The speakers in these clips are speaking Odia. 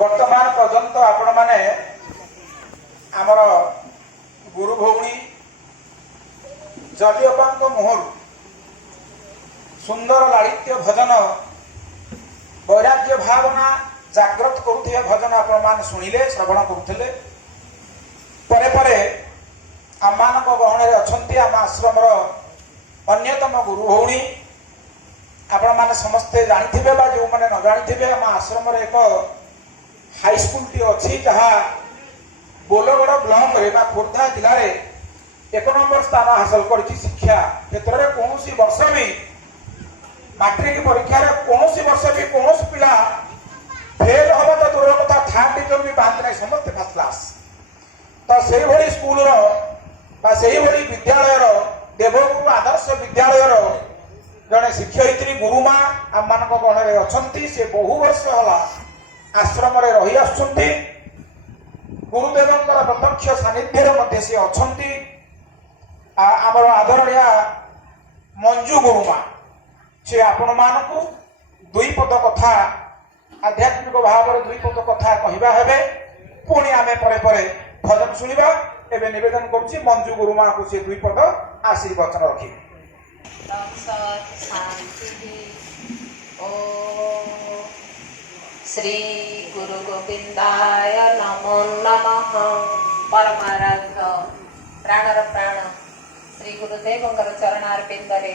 वर्तमान पर्यंत आपण माने आमर गुरु भौणी जलियबांक मुहर सुंदर लालित्य भजन वैराग्य भावना जागृत करुथिबा भजन आपण मान शुणिले श्रवण करुथिले परे परे आम गहण अच्छा आम आश्रमर अन्यतम गुरु भौणी आपण माने समस्ते जानिथिबे बा जो माने न जानिथिबे आम आश्रम एक हाईस्कूल टी अच्छी जहाँ बोलगड़ ब्लॉक रे बा खोर्धा जिले में 1 नंबर स्थान हासिल कर शिक्षा क्षेत्र में कौन वर्ष भी मैट्रिक परीक्षा रे कौन वर्ष भी कौन पिला फेल हम तो दूर कथा थर्ड डिविजन भी पाते नहीं समस्त फर्स्ट क्लास तो से भली स्कूल से विद्यालय देवगुरु आदर्श विद्यालय जड़े शिक्षयित्री गुरुमा आम मान गहण अच्छा से बहु वर्ष है आश्रम रही आसुंती गुरुदेव प्रत्यक्ष सानिध्य मध्य सी अच्छा आमर आदरणीय मंजू गुरुमा से आपण मानू दुई पद कथा आध्यात्मिक भाव में दुई पद कथा कहवा हे पुणी आम परे परे भजन शुणा एवं निवेदन करुच्ची मंजू गुरुमा को से दुई पद आशीर्वचन रखी श्री गुरु गोविंदाय नमो नमः। परमाराध्य प्राणर प्राण श्री गुरुदेव चरणार बिंदरे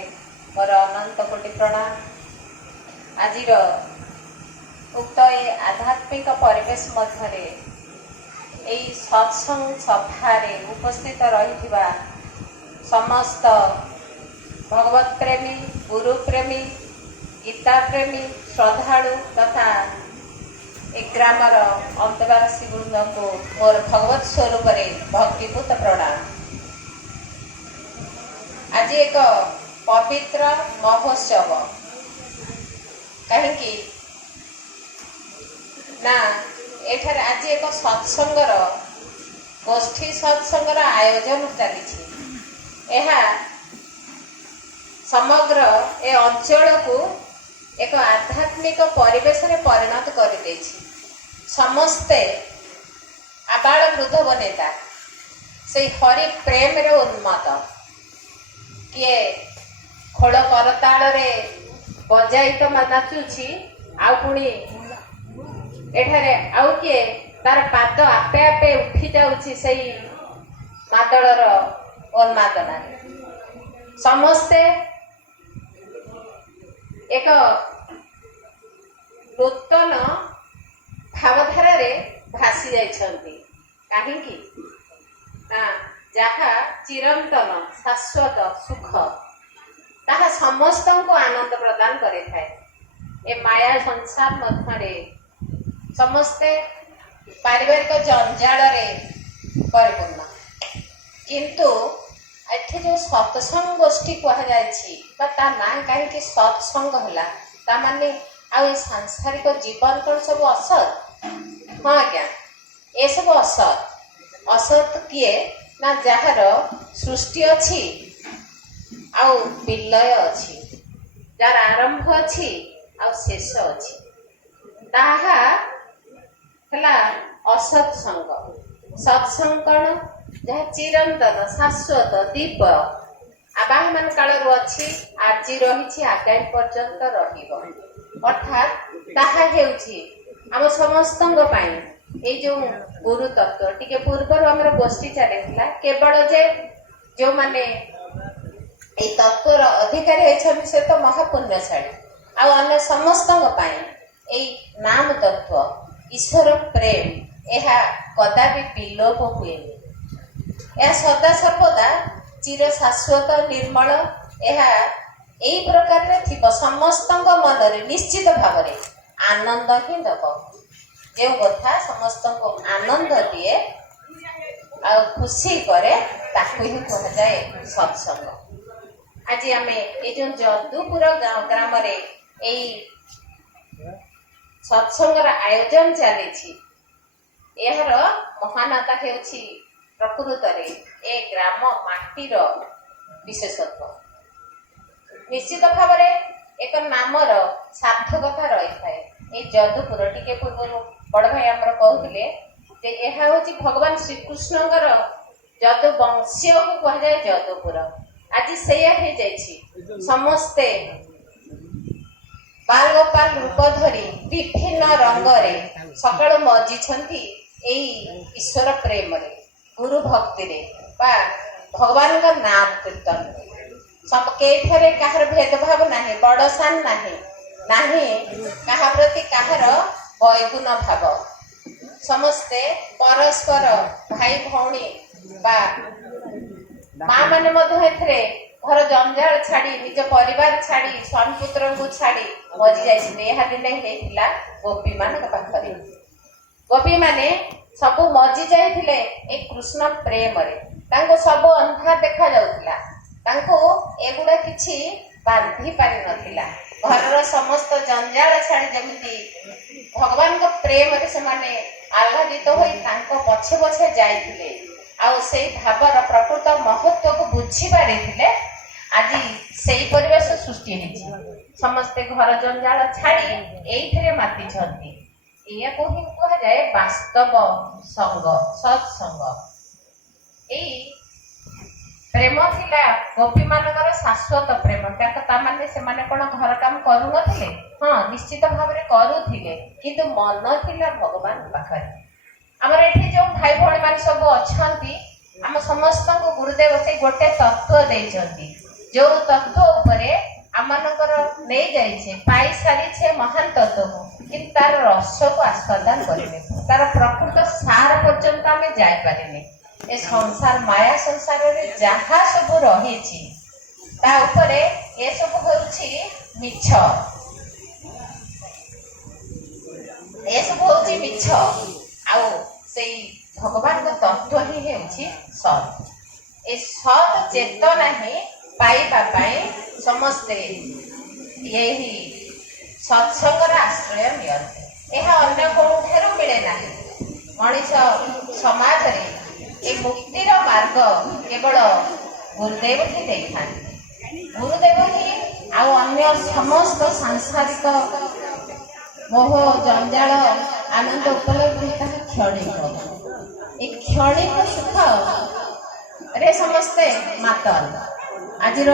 मोर अनंत कोटि प्रणाम। आज उक्त ये आध्यात्मिक परिवेश मध्य सत्संग सभारे उपस्थित रही समस्त भगवत प्रेमी गुरु प्रेमी गीता प्रेमी श्रद्धालु तथा एक ग्रामर अंतवासी वृंद को मोर भगवत स्वरूप भक्तिपूत प्रणाम। आज एक पवित्र महोत्सव कहीं ना एठार आज एक सत्संगर गोष्ठी सत्संगर आयोजन चली समग्र ए अंचल को एक आध्यात्मिक परिवेश रे परिणत कर देछि। समस्ते आबाल वृद्ध बनेता से हरि प्रेम रे उन्मत्त किए खोल करताल रे बजाई तो नाचुछि आउ पुणी एठारे आउ किए तार पाद आपे आपे उठी जाउछि सेई मादळर उन्मादना समस्ते एक नूतन भावधारा रे भासी जाइछन्ति काहेकि जहा चिरंतन शाश्वत सुख ताहा समस्त को आनंद प्रदान करे थाए। ए माया संसार मध्य समस्ते पारिवारिक जंजाल रे परिपूर्ण किंतु एठे जो सत्संग गोष्ठी कह जा ना कहीं सत्संग है ता माने आ सांसारिक जीवन कौन सब असत हाँ आज्ञा ये सब असत असत किए ना जार सृष्टि अच्छी आ विलय अच्छी जार आरंभ अच्छी आ शेष अच्छी ताहा हला असत्संग। सत्संग कौन जहाँ चिरंतन शाश्वत दीप आबाहमान काल अच्छी आज रही आगामी पर्यंत रहिबो अर्थात ताहा हेउछि आम समस्त जो गुरु तत्व टिके पूर्वर आमर गोष्ठी चली केवल जे जो माने ए तत्वर अधिकारी होइछन से तो महापुण्यशाली आ अन्य समस्त नाम तत्व ईश्वर प्रेम यह कदापि विलोप हुए यह सदा सर्वदा चिर शाश्वत निर्मल यह यही प्रकार रे समस्त मन रे निश्चित भाव रे आनंद ही दब जो कथा समस्त को आनंद दिए आ खुशी करे ताकू ही कह जाए सत्संग। आज आम ये जदुपुर ग्राम रे सत्संगर आयोजन चली यार महानता हेउछि प्रकृत रे ए ग्राम माटीर विशेषत्व निश्चित भाव एक नामर सार्थकता रही है। जदुपुर टिके पूर्व ବଡ ଭାଇ ଆମର କହୁଥିଲେ ଯେ ଏହା ହଉଛି ଭଗବାନ ଶ୍ରୀକୃଷ୍ଣଙ୍କର ଯଦୁବଂଶୀୟକୁ କୁହାଯାଏ ଯଦୁପୁର। ଆଜି ସେଇଆ ହେଇଯାଇଛି। ସମସ୍ତେ ବାଲଗୋପାଳ ରୂପ ଧରି ବିଭିନ୍ନ ରଙ୍ଗରେ ସକାଳୁ ମଜିଛନ୍ତି ଏଇ ଈଶ୍ୱର ପ୍ରେମରେ, ଗୁରୁ ଭକ୍ତିରେ ବା ଭଗବାନଙ୍କ ନାମ କୀର୍ତ୍ତନରେ। କେଇଠାରେ କାହାର ଭେଦଭାବ ନାହିଁ, ବଡ ସାନ ନାହିଁ, ନାହିଁ କାହା ପ୍ରତି କାହାର ବୈଗୁଣ ଭାବ। ସମସ୍ତେ ପରସ୍ପର ଭାଇ ଭଉଣୀ ବା ମା ମାନେ ମଧ୍ୟ ଏଥିରେ ଘର ଜଞ୍ଜାଳ ଛାଡି ନିଜ ପରିବାର ଛାଡି ସ୍ୱାମୀ ପୁତ୍ରଙ୍କୁ ଛାଡି ମଜି ଯାଇଛନ୍ତି। ଏହା ଦିନେ ହେଇଥିଲା ଗୋପୀ ମାନଙ୍କ ପାଖରେ। ଗୋପୀ ମାନେ ସବୁ ମଜି ଯାଇଥିଲେ ଏ କୃଷ୍ଣ ପ୍ରେମରେ। ତାଙ୍କୁ ସବୁ ଅନ୍ଧାର ଦେଖା ଯାଉଥିଲା, ତାଙ୍କୁ ଏଗୁଡା କିଛି ବାନ୍ଧି ପାରିନଥିଲା। ଘରର ସମସ୍ତ ଜଞ୍ଜାଳ ଛାଡି ଯେମିତି ଭଗବାନଙ୍କ ପ୍ରେମରେ ସେମାନେ ଆହ୍ଲାଦିତ ହୋଇ ତାଙ୍କ ପଛେ ପଛେ ଯାଇଥିଲେ ଆଉ ସେଇ ଭାବର ପ୍ରକୃତ ମହତ୍ଵକୁ ବୁଝି ପାରିଥିଲେ। ଆଜି ସେଇ ପରିବେଶ ସୃଷ୍ଟି ହେଇଛି। ସମସ୍ତେ ଘର ଜଞ୍ଜାଳ ଛାଡି ଏଇଥିରେ ମାତିଛନ୍ତି। ଏହାକୁ ହିଁ କୁହାଯାଏ ବାସ୍ତବ ସଙ୍ଗ, ସତ୍ସଙ୍ଗ। ଏଇ ପ୍ରେମ ଥିଲା ଗୋପୀ ମାନଙ୍କର ଶାଶ୍ୱତ ପ୍ରେମ। ତାମାନେ ସେମାନେ କଣ ଘର କାମ କରୁନଥିଲେ? ହଁ, ନିଶ୍ଚିତ ଭାବରେ କରୁଥିଲେ, କିନ୍ତୁ ମନ ଥିଲା ଭଗବାନ ପାଖରେ। ଆମର ଏଠି ଯୋଉ ଭାଇ ଭଉଣୀ ମାନେ ସବୁ ଅଛନ୍ତି, ଆମ ସମସ୍ତଙ୍କୁ ଗୁରୁଦେବ ସେଇ ଗୋଟେ ତତ୍ଵ ଦେଇଛନ୍ତି, ଯୋଉ ତତ୍ଵ ଉପରେ ଆମମାନଙ୍କର ନେଇଯାଇଛେ, ପାଇସାରିଛେ ମହାନ ତତ୍ଵକୁ, କିନ୍ତୁ ତାର ରସକୁ ଆସ୍ୱାଦନ କରିନେ, ତାର ପ୍ରକୃତ ସାର ପର୍ଯ୍ୟନ୍ତ ଆମେ ଯାଇପାରିନେ। ଏ ସଂସାର ମାୟା ସଂସାରରେ ଯାହା ସବୁ ରହିଛି ତା ଉପରେ ଏସବୁ ହେଉଛି ମିଛ, ଏସବୁ ହଉଛି ମିଛ। ଆଉ ସେଇ ଭଗବାନଙ୍କ ତତ୍ଵ ହିଁ ହେଉଛି ସତ୍। ଏ ସତ୍ ଚେତନା ହିଁ ପାଇବା ପାଇଁ ସମସ୍ତେ ଏହି ସତ୍ସଙ୍ଗର ଆଶ୍ରୟ ନିଅନ୍ତି। ଏହା ଅନ୍ୟ କୋଉଠାରୁ ମିଳେ ନାହିଁ। ମଣିଷ ସମାଜରେ ଏ ମୁକ୍ତିର ମାର୍ଗ କେବଳ ଗୁରୁଦେବ ହିଁ ଦେଇଥାନ୍ତି। ଗୁରୁଦେବ ହିଁ ଆଉ ଅନ୍ୟ ସମସ୍ତ ସାଂସାରିକ ମୋହ ଜଞ୍ଜାଳ ଆନନ୍ଦ ଉପଲବ୍ଧି ତାହା କ୍ଷଣିକ। ଏ କ୍ଷଣିକ ସୁଖରେ ସମସ୍ତେ ମାତଲ। ଆଜିର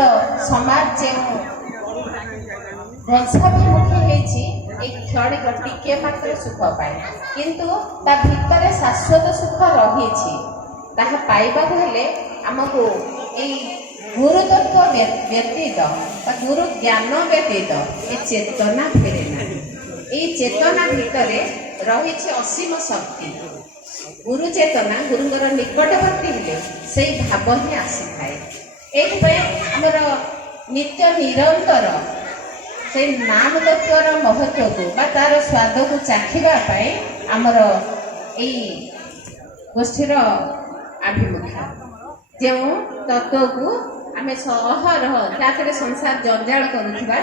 ସମାଜ ଯେଉଁ ଧ୍ୱଂସାଭିମୁଖୀ ହେଇଛି ଏ କ୍ଷଣିକ ଟିକେ ମାତ୍ର ସୁଖ ପାଇଁ, କିନ୍ତୁ ତା ଭିତରେ ଶାଶ୍ୱତ ସୁଖ ରହିଛି। ତାହା ପାଇବାକୁ ହେଲେ ଆମକୁ ଏଇ ଗୁରୁ ତତ୍ଵ ବ୍ୟତୀତ ବା ଗୁରୁ ଜ୍ଞାନ ବ୍ୟତୀତ ଏ ଚେତନା ଫେରେ ନାହିଁ। ଏଇ ଚେତନା ଭିତରେ ରହିଛି ଅସୀମ ଶକ୍ତି। ଗୁରୁ ଚେତନା ଗୁରୁଙ୍କର ନିକଟବର୍ତ୍ତୀ ହେଲେ ସେଇ ଭାବ ହିଁ ଆସିଥାଏ। ଏଇଥିପାଇଁ ଆମର ନିତ୍ୟ ନିରନ୍ତର ସେଇ ନାମ ତତ୍ଵର ମହତ୍ଵକୁ ବା ତାର ସ୍ୱାଦକୁ ଚାଖିବା ପାଇଁ ଆମର ଏଇ ଗୋଷ୍ଠୀର ଆଭିମୁଖ୍ୟ। ଯେଉଁ ତତ୍ଵକୁ ଆମେ ଅହରହ ତାପରେ ସଂସାର ଜଞ୍ଜାଳ କରୁଥିବା,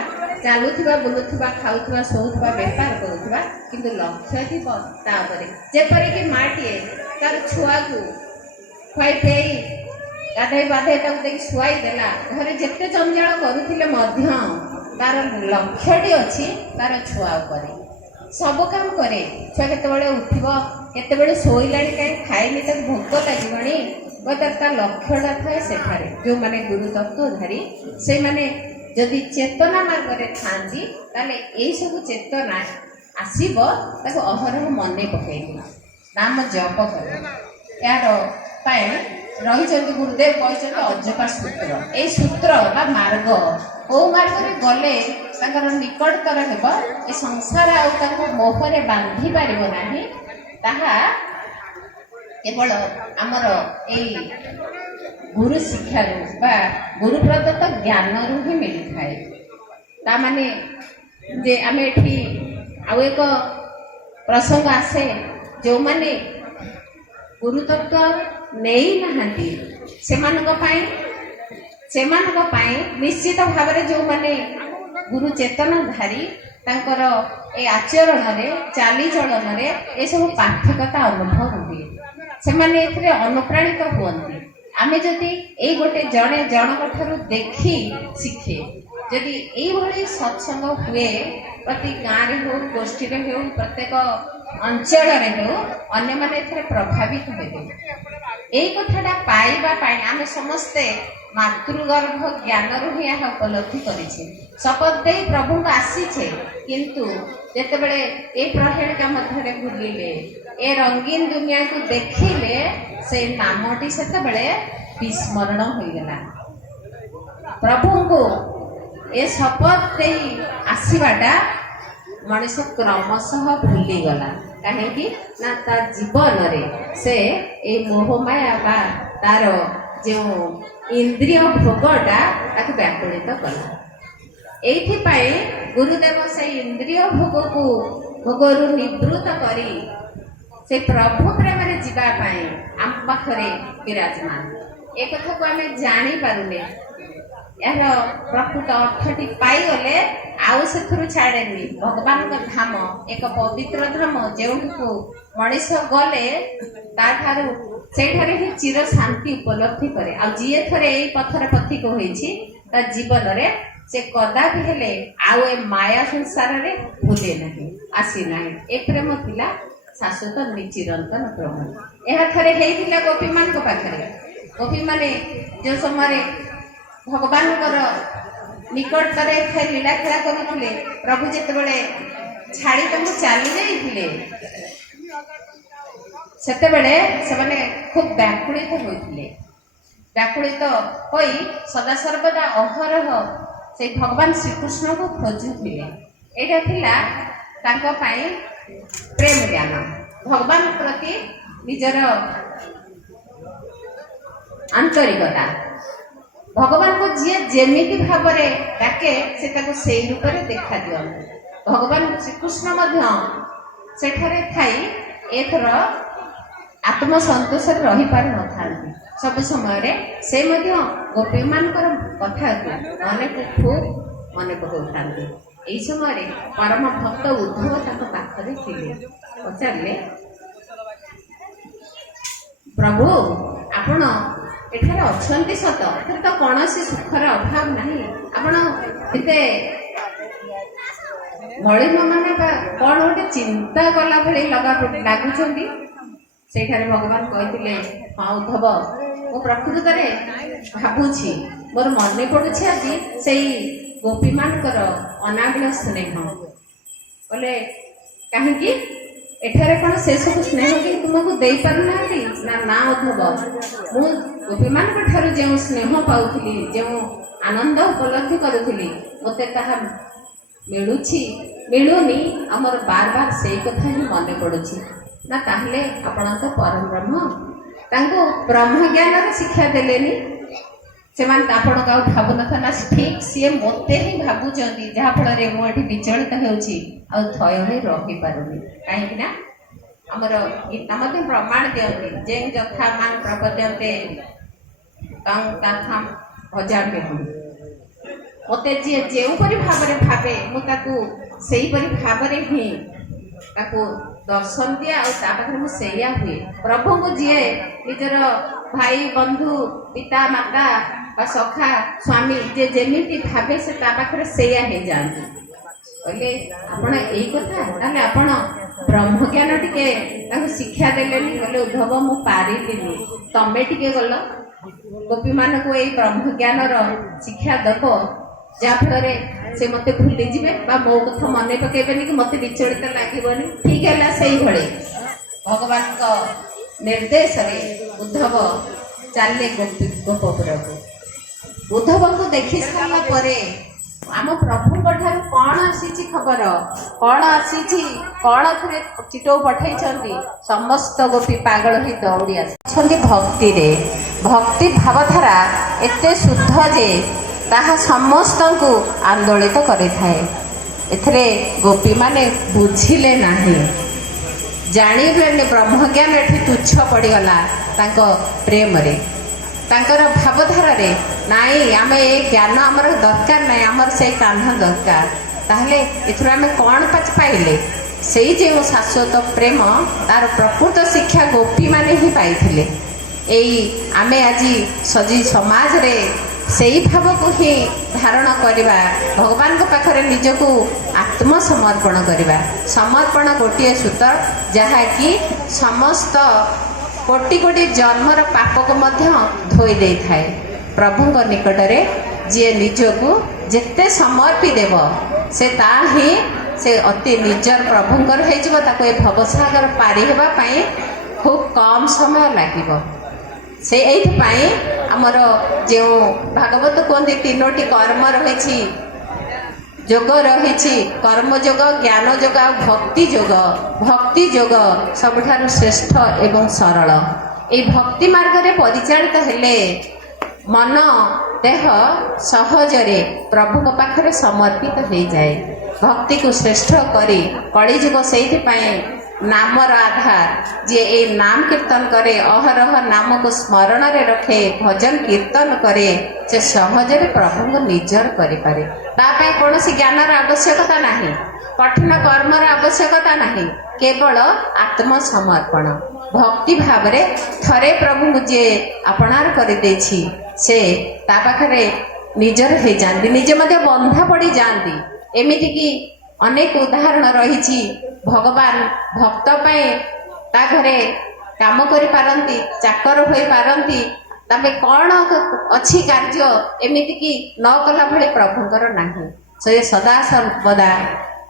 ଚାଲୁଥିବା, ବୁଲୁଥିବା, ଖାଉଥିବା, ଶୋଉଥିବା, ବେପାର କରୁଥିବା, କିନ୍ତୁ ଲକ୍ଷ୍ୟ ଥିବ ତା ଉପରେ। ଯେପରିକି ମାଟିଏ ତାର ଛୁଆକୁ ଖୁଆଇ ପିଆଇ ଗାଧୋଇ ପାଧୋଇ ତାକୁ ଦେଇକି ଶୁଆଇ ଦେଲା, ଘରେ ଯେତେ ଜଞ୍ଜାଳ କରୁଥିଲେ ମଧ୍ୟ ତାର ଲକ୍ଷ୍ୟଟି ଅଛି ତାର ଛୁଆ ଉପରେ। ସବୁ କାମ କରେ, ଛୁଆ କେତେବେଳେ ଉଠିବ, କେତେବେଳେ ଶୋଇଲାଣି, କାହିଁ ଖାଇନି, ତାକୁ ଭୋକ ଲାଗିବଣି, ତା ଲକ୍ଷ୍ୟଟା ଥାଏ ସେଠାରେ। ଯେଉଁମାନେ ଗୁରୁ ତତ୍ଵଧାରୀ ସେଇମାନେ ଯଦି ଚେତନା ମାର୍ଗରେ ଥାଆନ୍ତି, ତାହେଲେ ଏଇସବୁ ଚେତନା ଆସିବ, ତାକୁ ଅହରହ ମନେ ପକେଇବ, ନାମ ଜପ କରିବ। ଏହାର ପାଇଁ ରହିଛନ୍ତି ଗୁରୁଦେବ କହିଛନ୍ତି ଅଜପା ସୂତ୍ର। ଏଇ ସୂତ୍ର ବା ମାର୍ଗ, କୋଉ ମାର୍ଗରେ ଗଲେ ତାଙ୍କର ନିକଟତର ହେବ, ଏ ସଂସାର ଆଉ ତାଙ୍କୁ ମୋହରେ ବାନ୍ଧି ପାରିବ ନାହିଁ, ତାହା କେବଳ ଆମର ଏଇ ଗୁରୁ ଶିକ୍ଷାରୁ ବା ଗୁରୁ ପ୍ରଦତ୍ତ ଜ୍ଞାନରୁ ହିଁ ମିଳିଥାଏ। ତାମାନେ ଯେ ଆମେ ଏଠି ଆଉ ଏକ ପ୍ରସଙ୍ଗ ଆସେ, ଯେଉଁମାନେ ଗୁରୁତତ୍ଵ ନେଇନାହାନ୍ତି ସେମାନଙ୍କ ପାଇଁ ନିଶ୍ଚିତ ଭାବରେ ଯେଉଁମାନେ ଗୁରୁ ଚେତନାଧାରୀ ତାଙ୍କର ଏ ଆଚରଣରେ, ଚାଲିଚଳନରେ ଏସବୁ ପାର୍ଥକ୍ୟତା ଅନୁଭବ ହୁଏ। ସେମାନେ ଏଥିରେ ଅନୁପ୍ରାଣିତ ହୁଅନ୍ତି। ଆମେ ଯଦି ଏଇ ଗୋଟେ ଜଣେ ଜଣଙ୍କ ଠାରୁ ଦେଖି ଶିଖେ, ଯଦି ଏଇଭଳି ସତ୍ସଙ୍ଗ ହୁଏ, ପ୍ରତି ଗାଁରେ ହେଉ, ଗୋଷ୍ଠୀରେ ହେଉ, ପ୍ରତ୍ୟେକ ଅଞ୍ଚଳରେ ହେଉ ଅନ୍ୟମାନେ ଏଥିରେ ପ୍ରଭାବିତ ହେବେ। ଏଇ କଥାଟା ପାଇବା ପାଇଁ ଆମେ ସମସ୍ତେ ମାତୃଗର୍ଭ ଜ୍ଞାନରୁ ହିଁ ଏହା ଉପଲବ୍ଧି କରିଛେ। ଶପଥ ଦେଇ ପ୍ରଭୁଙ୍କୁ ଆସିଛେ, କିନ୍ତୁ ଯେତେବେଳେ ଏ ପ୍ରହେଳିକା ମଧ୍ୟରେ ବୁଲିଲେ, ଏ ରଙ୍ଗୀନ ଦୁନିଆକୁ ଦେଖିଲେ, ସେ ନାମଟି ସେତେବେଳେ ବିସ୍ମରଣ ହୋଇଗଲା। ପ୍ରଭୁଙ୍କୁ ଏ ଶପଥ ଦେଇ ଆସିବାଟା ମଣିଷ କ୍ରମଶଃ ଭୁଲିଗଲା। କାହିଁକି ନା ତା ଜୀବନରେ ସେ ଏଇ ମୋହମାୟା ବା ତାର ଯେଉଁ ଇନ୍ଦ୍ରିୟ ଭୋଗଟା ତାକୁ ବ୍ୟାକୁଳିତ କଲା। ଏଇଥିପାଇଁ ଗୁରୁଦେବ ସେଇ ଇନ୍ଦ୍ରିୟ ଭୋଗରୁ ନିବୃତ୍ତ କରି ସେ ପ୍ରଭୁ ପ୍ରେମରେ ଯିବା ପାଇଁ ଆମ ପାଖରେ ବିରାଜମାନ। ଏ କଥାକୁ ଆମେ ଜାଣିପାରୁନେ। ଏହାର ପ୍ରକୃତ ଅର୍ଥଟି ପାଇଗଲେ ଆଉ ସେଥିରୁ ଛାଡ଼େନି। ଭଗବାନଙ୍କ ଧାମ ଏକ ପବିତ୍ର ଧାମ, ଯେଉଁଠିକୁ ମଣିଷ ଗଲେ ତାଠାରୁ ସେଇଠାରେ ହିଁ ଚିର ଶାନ୍ତି ଉପଲବ୍ଧି କରେ। ଆଉ ଯିଏ ଥରେ ଏଇ ପଥରେ ପଥିକ ହୋଇଛି, ତା ଜୀବନରେ ସେ କଦାପି ହେଲେ ଆଉ ଏ ମାୟା ସଂସାରରେ ଭୁଲେ ନାହିଁ, ଆସିନାହିଁ। ଏ ପ୍ରେମ ଥିଲା ଶାଶ୍ୱତ ଚିରନ୍ତନ ପ୍ରେମ। ଏହା ଥରେ ହେଇଥିଲା ଗୋପୀମାନଙ୍କ ପାଖରେ। ଗୋପୀମାନେ ଯେଉଁ ସମୟରେ ଭଗବାନଙ୍କର ନିକଟରେ ଲୀଳା ଖେଳା କରୁଥିଲେ, ପ୍ରଭୁ ଯେତେବେଳେ ଛାଡ଼ି ତାଙ୍କୁ ଚାଲି ଯାଇଥିଲେ, ସେତେବେଳେ ସେମାନେ ଖୁବ୍ ବ୍ୟାକୁଳିତ ହୋଇଥିଲେ। ବ୍ୟାକୁଳିତ ହୋଇ ସଦାସର୍ବଦା ଅହରହ ସେଇ ଭଗବାନ ଶ୍ରୀକୃଷ୍ଣଙ୍କୁ ଖୋଜୁଥିଲେ। ଏଇଟା ଥିଲା ତାଙ୍କ ପାଇଁ ପ୍ରେମ ଜ୍ଞାନ, ଭଗବାନ ପ୍ରତି ନିଜର ଆନ୍ତରିକତା। ଭଗବାନଙ୍କୁ ଯିଏ ଯେମିତି ଭାବରେ ଡାକେ, ସେ ତାକୁ ସେଇ ରୂପରେ ଦେଖା ଦିଅନ୍ତି। ଭଗବାନ ଶ୍ରୀକୃଷ୍ଣ ମଧ୍ୟ ସେଠାରେ ଥାଇ ଏଥର ଆତ୍ମସନ୍ତୋଷରେ ରହିପାରିନଥାନ୍ତି। ସବୁ ସମୟରେ ସେ ମଧ୍ୟ ଗୋପୀମାନଙ୍କର କଥାକୁ ଖୁବ୍ ମନେ ପକାଉଥାନ୍ତି। ଏହି ସମୟରେ ପରମ ଭକ୍ତ ଉଦ୍ଧବ ତାଙ୍କ ପାଖରେ ଥିଲେ। ପଚାରିଲେ, ପ୍ରଭୁ ଆପଣ ଏଠାରେ ଅଛନ୍ତି ସତ, ଏଠାରେ ତ କୌଣସି ସୁଖର ଅଭାବ ନାହିଁ, ଆପଣ ଏତେ ମଳିନ ମାନେ ବା କ'ଣ ଗୋଟେ ଚିନ୍ତା କଲା ଭଳି ଲାଗୁଛନ୍ତି। ସେଇଠାରେ ଭଗବାନ କହିଥିଲେ, ହଁ ଉଦ୍ଧବ, ମୁଁ ପ୍ରକୃତରେ ଭାବୁଛି, ମୋର ମନେ ପଡୁଛି ଆଜି ସେଇ ଗୋପୀମାନଙ୍କର ଅନାବିଳ ସ୍ନେହ। ବୋଲେ କାହିଁକି ଏଠାରେ କ'ଣ ସେ ସବୁ ସ୍ନେହ କି ତୁମକୁ ଦେଇପାରୁନାହାନ୍ତି? ନା ଉଦ୍ଧବ, ମୁଁ ଗୋପୀମାନଙ୍କ ଠାରୁ ଯେଉଁ ସ୍ନେହ ପାଉଥିଲି, ଯେଉଁ ଆନନ୍ଦ ଉପଲବ୍ଧି କରୁଥିଲି, ମୋତେ ତାହା ମିଳୁନି। ଆମର ବାର ବାର ସେଇ କଥା ହିଁ ମନେ ପଡୁଛି। ନା ତାହେଲେ ଆପଣ ତ ପରମ ବ୍ରହ୍ମ, ତାଙ୍କୁ ବ୍ରହ୍ମଜ୍ଞାନର ଶିକ୍ଷା ଦେଲେନି। ସେମାନେ ଆପଣଙ୍କୁ ଆଉ ଭାବୁନଥାନ୍ତି ନା ଠିକ୍ ସିଏ ମୋତେ ହିଁ ଭାବୁଛନ୍ତି, ଯାହାଫଳରେ ମୁଁ ଏଠି ବିଚଳିତ ହେଉଛି ଆଉ ଥୟ ହୋଇ ରହିପାରୁନି। କାହିଁକି ନା ଆମର ଗୀତା ମଧ୍ୟ ପ୍ରମାଣ ଦିଅନ୍ତି, ଯେ ଯଥା ମାଂ ପ୍ରପଦ୍ୟନ୍ତେ ତଂ ତଥାଂ ଭଜାମ୍ୟହଂ। ମୋତେ ଯିଏ ଯେଉଁପରି ଭାବରେ ଭାବେ, ମୁଁ ତାକୁ ସେଇପରି ଭାବରେ ହିଁ ତାକୁ ଦର୍ଶନ ଦିଏ, ଆଉ ତା ପାଖରେ ମୁଁ ସେଇଆ ହୁଏ। ପ୍ରଭୁଙ୍କୁ ଯିଏ ନିଜର ଭାଇ, ବନ୍ଧୁ, ପିତା, ମାତା ବା ସଖା, ସ୍ୱାମୀ ଯିଏ ଯେମିତି ଭାବେ, ସେ ତା ପାଖରେ ସେଇଆ ହେଇଯାଆନ୍ତି। କହିଲେ, ଆପଣ ଏଇ କଥା, ତାହେଲେ ଆପଣ ବ୍ରହ୍ମଜ୍ଞାନ ଟିକେ ତାଙ୍କୁ ଶିକ୍ଷା ଦେଲେନି। କହିଲେ, ଉଦ୍ଧବ, ମୁଁ ପାରିଲିନି, ତମେ ଟିକେ ଗଲ ଗୋପୀମାନଙ୍କୁ ଏଇ ବ୍ରହ୍ମଜ୍ଞାନର ଶିକ୍ଷା ଦେବ, ଯାହାଫଳରେ ସେ ମୋତେ ଭୁଲିଯିବେ ବା ମୋ କଥା ମନେ ପକେଇବେନି କି ମୋତେ ବିଚଳିତ ଲାଗିବନି। ଠିକ୍ ହେଲା, ସେଇଭଳି ଭଗବାନଙ୍କ ନିର୍ଦ୍ଦେଶରେ ଉଦ୍ଧବ ଚାଲିଲେ ଗୋପପୁରକୁ। ଉଦ୍ଧବଙ୍କୁ ଦେଖି ସାରିଲା ପରେ ଆମ ପ୍ରଭୁଙ୍କ ଠାରୁ କ'ଣ ଆସିଛି ଖବର, କ'ଣ ଆସିଛି, କ'ଣ ଥରେ ଚିଟଉ ପଠେଇଛନ୍ତି, ସମସ୍ତ ଗୋପୀ ପାଗଳ ହୋଇ ଦୌଡ଼ି ଆସିଛନ୍ତି। ଭକ୍ତିରେ ଭକ୍ତି ଭାବଧାରା ଏତେ ଶୁଦ୍ଧ ଯେ ତାହା ସମସ୍ତଙ୍କୁ ଆନ୍ଦୋଳିତ କରିଥାଏ। ଏଥିରେ ଗୋପୀମାନେ ବୁଝିଲେ ନାହିଁ, ଜାଣିଲେନି, ବ୍ରହ୍ମଜ୍ଞାନ ଏଠି ତୁଚ୍ଛ ପଡ଼ିଗଲା ତାଙ୍କ ପ୍ରେମରେ, ତାଙ୍କର ଭାବଧାରାରେ। ନାଇଁ, ଆମେ ଏ ଜ୍ଞାନ ଆମର ଦରକାର ନାହିଁ, ଆମର ସେଇ କାହ୍ନା ଦରକାର। ତାହେଲେ ଏଥିରୁ ଆମେ କ'ଣ ପାଇଲେ? ସେଇ ଯେଉଁ ଶାଶ୍ୱତ ପ୍ରେମ, ତାର ପ୍ରକୃତ ଶିକ୍ଷା ଗୋପୀମାନେ ହିଁ ପାଇଥିଲେ। ଏଇ ଆମେ ଆଜି ସମାଜରେ ସେଇ ଭାବକୁ ହିଁ ଧାରଣ କରିବା, ଭଗବାନଙ୍କ ପାଖରେ ନିଜକୁ ଆତ୍ମସମର୍ପଣ କରିବା। ସମର୍ପଣ ଗୋଟିଏ ସୂତ୍ର ଯାହାକି ସମସ୍ତ କୋଟି କୋଟି ଜନ୍ମର ପାପକୁ ମଧ୍ୟ ଧୋଇ ଦେଇଥାଏ। ପ୍ରଭୁଙ୍କ ନିକଟରେ ଯିଏ ନିଜକୁ ଯେତେ ସମର୍ପି ଦେବ ସେ ତା ହିଁ ସେ ଅତି ନିଜର ପ୍ରଭୁଙ୍କର ହେଇଯିବ। ତାକୁ ଏ ଭବସାଗର ପାରି ହେବା ପାଇଁ ଖୁବ୍ କମ୍ ସମୟ ଲାଗିବ। ସେ ଏଇଥିପାଇଁ ଆମର ଯେଉଁ ଭାଗବତ କୁହନ୍ତି 3ଟି କର୍ମ ରହିଛି, ଯୋଗ ରହିଛି, କର୍ମଯୋଗ, ଜ୍ଞାନ ଯୋଗ ଆଉ ଭକ୍ତି ଯୋଗ। ଭକ୍ତି ଯୋଗ ସବୁଠାରୁ ଶ୍ରେଷ୍ଠ ଏବଂ ସରଳ। এই ଭକ୍ତି ମାର୍ଗରେ ପରିଚାଳିତ ହେଲେ ମନ ଦେହ ସହଜରେ ପ୍ରଭୁଙ୍କ ପାଖରେ ସମର୍ପିତ ହୋଇଯାଏ। ଭକ୍ତିକୁ ଶ୍ରେଷ୍ଠ କରି କଳିଯୁଗ ସେଇଥିପାଇଁ ନାମର ଆଧାର, ଯିଏ এই ନାମ କୀର୍ତ୍ତନ କରେ, ଅହରହ ନାମକୁ ସ୍ମରଣରେ ରଖେ, ଭଜନ କୀର୍ତ୍ତନ କରେ, ସେ ସହଜରେ ପ୍ରଭୁଙ୍କୁ ନିଜର କରିପାରେ। ତା ପାଇଁ କୌଣସି ଜ୍ଞାନର ଆବଶ୍ୟକତା ନାହିଁ, କଠିନ କର୍ମର ଆବଶ୍ୟକତା ନାହିଁ, କେବଳ ଆତ୍ମସମର୍ପଣ ଭକ୍ତି ଭାବରେ ଥରେ ପ୍ରଭୁଙ୍କୁ ଯିଏ ଆପଣାର କରିଦେଇଛି ସେ ତା ପାଖରେ ନିଜର ହେଇଯାଆନ୍ତି, ନିଜେ ମଧ୍ୟ ବନ୍ଧା ପଡ଼ିଯାଆନ୍ତି। ଏମିତିକି ଅନେକ ଉଦାହରଣ ରହିଛି। ଭଗବାନ ଭକ୍ତ ପାଇଁ ତା ଘରେ କାମ କରିପାରନ୍ତି, ଚାକର ହୋଇପାରନ୍ତି। ତମେ କ'ଣ ଅଛି କାର୍ଯ୍ୟ ଏମିତିକି ନ କଲା ଭଳି ପ୍ରଭୁଙ୍କର ନାହିଁ। ସେ ସଦା ସର୍ବଦା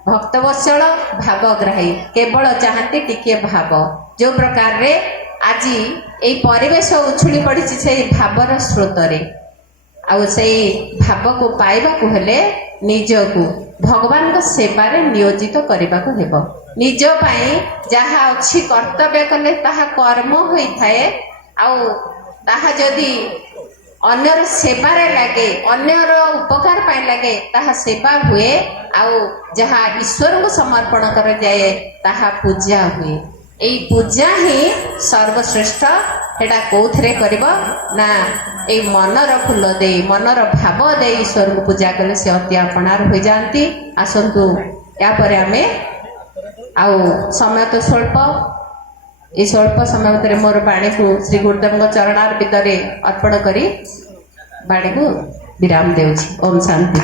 ଭକ୍ତବତ୍ସଳ ଭାବଗ୍ରାହୀ, କେବଳ ଚାହାନ୍ତି ଟିକିଏ ଭାବ। ଯେଉଁ ପ୍ରକାରରେ ଆଜି ଏଇ ପରିବେଶ ଉଛୁଳି ପଡ଼ିଛି ସେଇ ଭାବର ସ୍ରୋତରେ, ଆଉ ସେଇ ଭାବକୁ ପାଇବାକୁ ହେଲେ ନିଜକୁ ଭଗବାନଙ୍କ ସେବାରେ ନିୟୋଜିତ କରିବାକୁ ହେବ। ନିଜ ପାଇଁ ଯାହା ଅଛି କର୍ତ୍ତବ୍ୟ କଲେ ତାହା କର୍ମ ହୋଇଥାଏ, ଆଉ ତାହା ଯଦି ଅନ୍ୟର ସେବାରେ ଲାଗେ, ଅନ୍ୟର ଉପକାର ପାଇଁ ଲାଗେ, ତାହା ସେବା ହୁଏ। ଆଉ ଯାହା ଈଶ୍ୱରଙ୍କୁ ସମର୍ପଣ କରାଯାଏ ତାହା ପୂଜା ହୁଏ। এই ପୂଜା ହିଁ ସର୍ବଶ୍ରେଷ୍ଠ। ସେଟା କୋଉଥିରେ କରିବ ନା এই ମନର ଫୁଲ ଦେଇ, ମନର ଭାବ ଦେଇ ଈଶ୍ୱରଙ୍କୁ ପୂଜା କଲେ ସେ ଅତି ଆପଣାର ହୋଇଯାଆନ୍ତି। ଆସନ୍ତୁ ୟାପରେ ଆମେ ଆଉ ସମୟ ତ ସ୍ୱଳ୍ପ, এই ସ୍ୱଳ୍ପ ସମୟ ଭିତରେ ମୋର ବାଣୀକୁ ଶ୍ରୀ ଗୁରୁଦେବଙ୍କ ଚରଣାର ଭିତରେ ଅର୍ପଣ କରି ବାଣୀକୁ ବିରାମ ଦେଉଛି। ଓମ୍ ଶାନ୍ତି।